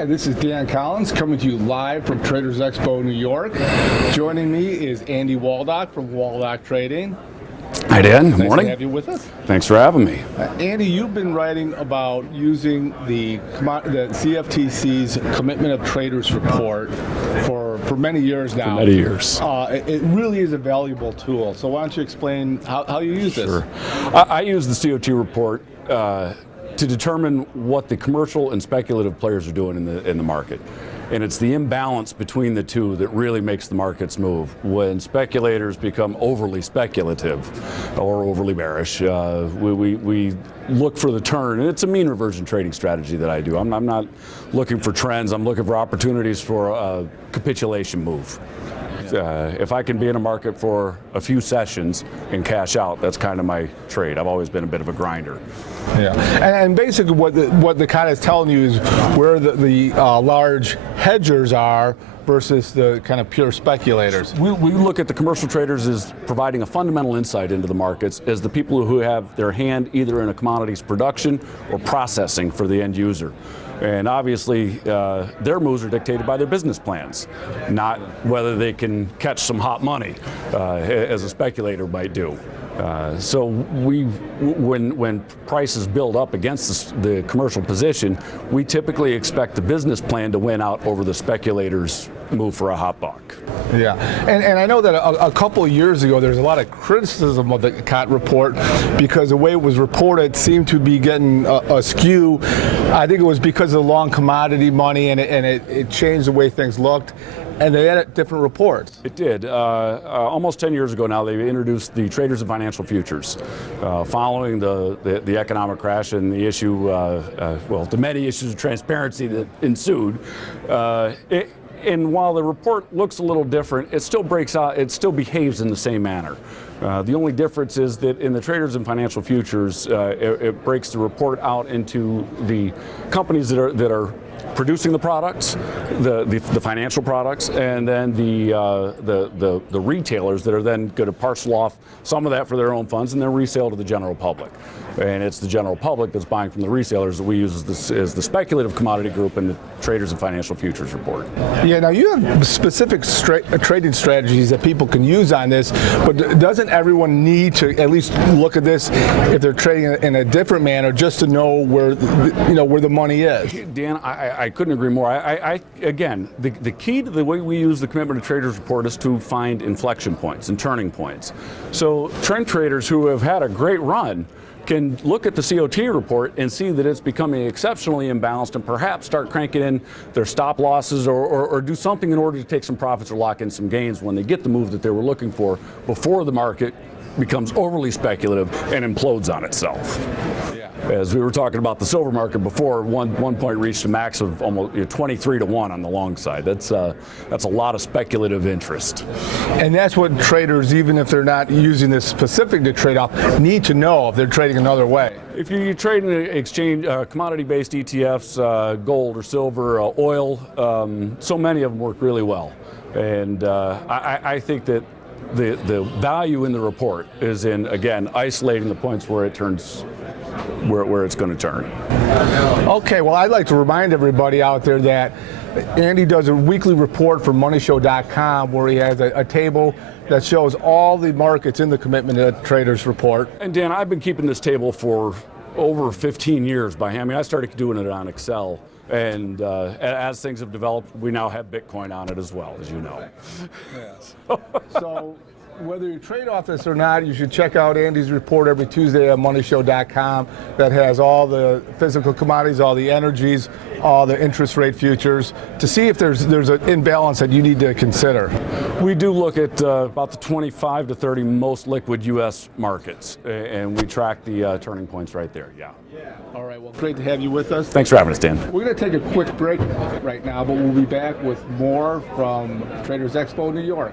Hi, this is Dan Collins coming to you live from Traders Expo New York. Joining me is Andy Waldock from Waldock Trading. Hi Dan, good morning. Nice to have you with us. Thanks for having me. Andy, you've been writing about using the CFTC's Commitment of Traders report for many years now. For many years. It really is a valuable tool. So why don't you explain how you use this? Sure. I use the COT report to determine what the commercial and speculative players are doing in the market. And it's the imbalance between the two that really makes the markets move. When speculators become overly speculative or overly bearish, we look for the turn. And it's a mean reversion trading strategy that I do. I'm not looking for trends. I'm looking for opportunities for a capitulation move. If I can be in a market for a few sessions and cash out, that's kind of my trade. I've always been a bit of a grinder. Yeah, and basically what the COT is telling you is where the large hedgers are versus the kind of pure speculators. We look at the commercial traders as providing a fundamental insight into the markets as the people who have their hand either in a commodities production or processing for the end user. And obviously, their moves are dictated by their business plans, not whether they can catch some hot money, as a speculator might do. So when prices build up against the commercial position, we typically expect the business plan to win out over the speculators' move for a hot buck. Yeah, and I know that a couple of years ago there's a lot of criticism of the COT report because the way it was reported seemed to be getting askew. I think it was because of the long commodity money, and it changed the way things looked. And they had different reports. It did. Almost 10 years ago now, they introduced the traders of financial futures. Following the economic crash and the issue, well, the many issues of transparency that ensued, and while the report looks a little different, it still breaks out, it still behaves in the same manner. The only difference is that in the traders and financial futures, it breaks the report out into the companies that are producing the products, the financial products, and then the retailers that are then going to parcel off some of that for their own funds and then resale to the general public. And it's the general public that's buying from the resellers that we use as the speculative commodity group in the traders and financial futures report. Yeah, now you have specific trading strategies that people can use on this, but doesn't everyone need to at least look at this if they're trading in a different manner just to know where where the money is? Dan, I couldn't agree more. Again, the key to the way we use the Commitment of Traders report is to find inflection points and turning points. So trend traders who have had a great run can look at the COT report and see that it's becoming exceptionally imbalanced and perhaps start cranking in their stop losses or do something in order to take some profits or lock in some gains when they get the move that they were looking for before the market becomes overly speculative and implodes on itself. Yeah. As we were talking about the silver market before, one point reached a max of almost 23-1 on the long side. That's a lot of speculative interest. And that's what traders, even if they're not using this specific to trade off, need to know if they're trading another way. If you trade in exchange commodity-based ETFs, gold or silver, oil, so many of them work really well. And I think that the value in the report is in, again, isolating the points where it turns, where it's going to turn. Okay, well, I'd like to remind everybody out there that Andy does a weekly report for moneyshow.com where he has a table that shows all the markets in the Commitment of Traders report. And Dan, I've been keeping this table for over 15 years by hand. I mean, I started doing it on Excel. And as things have developed, we now have Bitcoin on it as well, as you know. Yes. So whether you trade off this or not, you should check out Andy's report every Tuesday on moneyshow.com that has all the physical commodities, all the energies, all the interest rate futures to see if there's an imbalance that you need to consider. We do look at about the 25 to 30 most liquid U.S. markets, and we track the turning points right there, yeah. All right, well, great to have you with us. Thanks for having us, Dan. We're going to take a quick break right now, but we'll be back with more from Traders Expo New York.